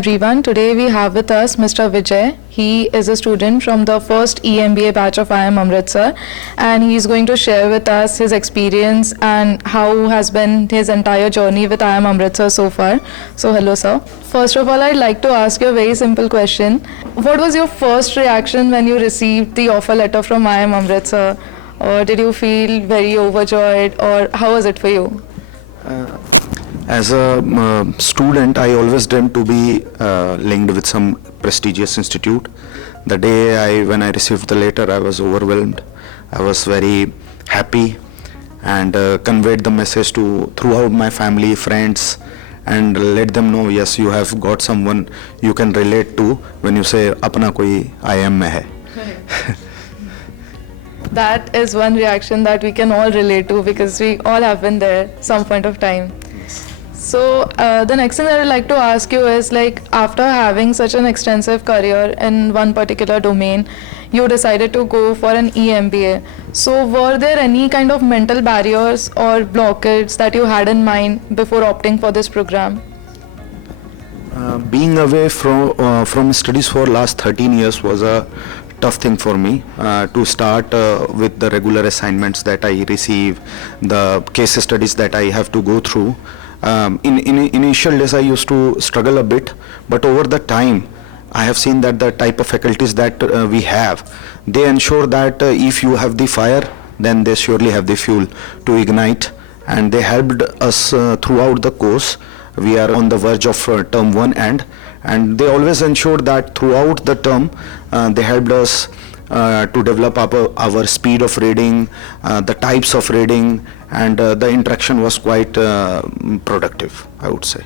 everyone. Today we have with us Mr. Vijay. He is a student from the first EMBA batch of IIM Amritsar, and he is going to share with us his experience and how has been his entire journey with IIM Amritsar so far. So hello sir. First of all, I'd like to ask you a very simple question. What was your first reaction when you received the offer letter from IIM Amritsar? Or did you feel very overjoyed, or how was it for you? As a student, I always dreamed to be linked with some prestigious institute. The day when I received the letter, I was overwhelmed. I was very happy and conveyed the message throughout my family, friends, and let them know, yes, you have got someone you can relate to when you say, apna koi IIM mein hai. That is one reaction that we can all relate to because we all have been there some point of time. So the next thing that I'd like to ask you is, like, after having such an extensive career in one particular domain, you decided to go for an EMBA. So were there any kind of mental barriers or blockades that you had in mind before opting for this program? Being away from studies for last 13 years was a tough thing for me to start with the regular assignments that I receive, the case studies that I have to go through. In initial days I used to struggle a bit, but over the time I have seen that the type of faculties that we have, they ensure that if you have the fire, then they surely have the fuel to ignite, and they helped us throughout the course. We are on the verge of term 1 and they always ensured that throughout the term they helped us to develop our speed of reading, the types of reading, and the interaction was quite productive, I would say.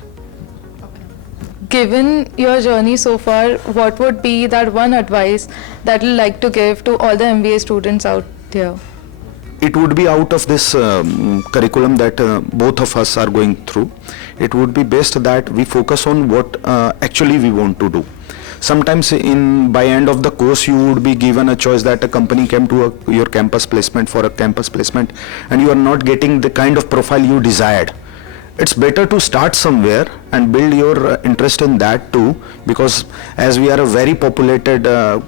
Given your journey so far, what would be that one advice that you'd like to give to all the MBA students out there? It would be out of this curriculum that both of us are going through. It would be best that we focus on what actually we want to do. Sometimes by end of the course you would be given a choice that a company came to your campus placement for a campus placement and you are not getting the kind of profile you desired. It's better to start somewhere and build your interest in that too, because as we are a very populated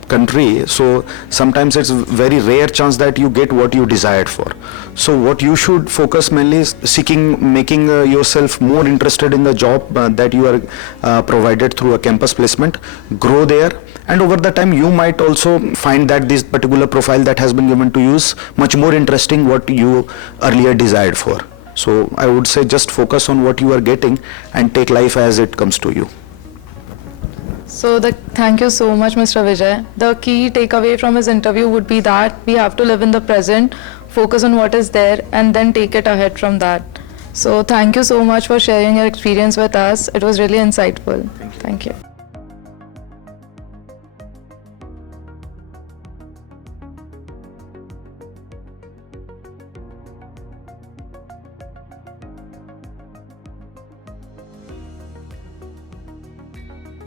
country, so sometimes it's a very rare chance that you get what you desired for. So what you should focus mainly is making yourself more interested in the job that you are provided through a campus placement, grow there, and over the time you might also find that this particular profile that has been given to you is much more interesting what you earlier desired for. So I would say just focus on what you are getting and take life as it comes to you. So thank you so much, Mr. Vijay. The key takeaway from his interview would be that we have to live in the present, focus on what is there, and then take it ahead from that. So thank you so much for sharing your experience with us. It was really insightful. Thank you.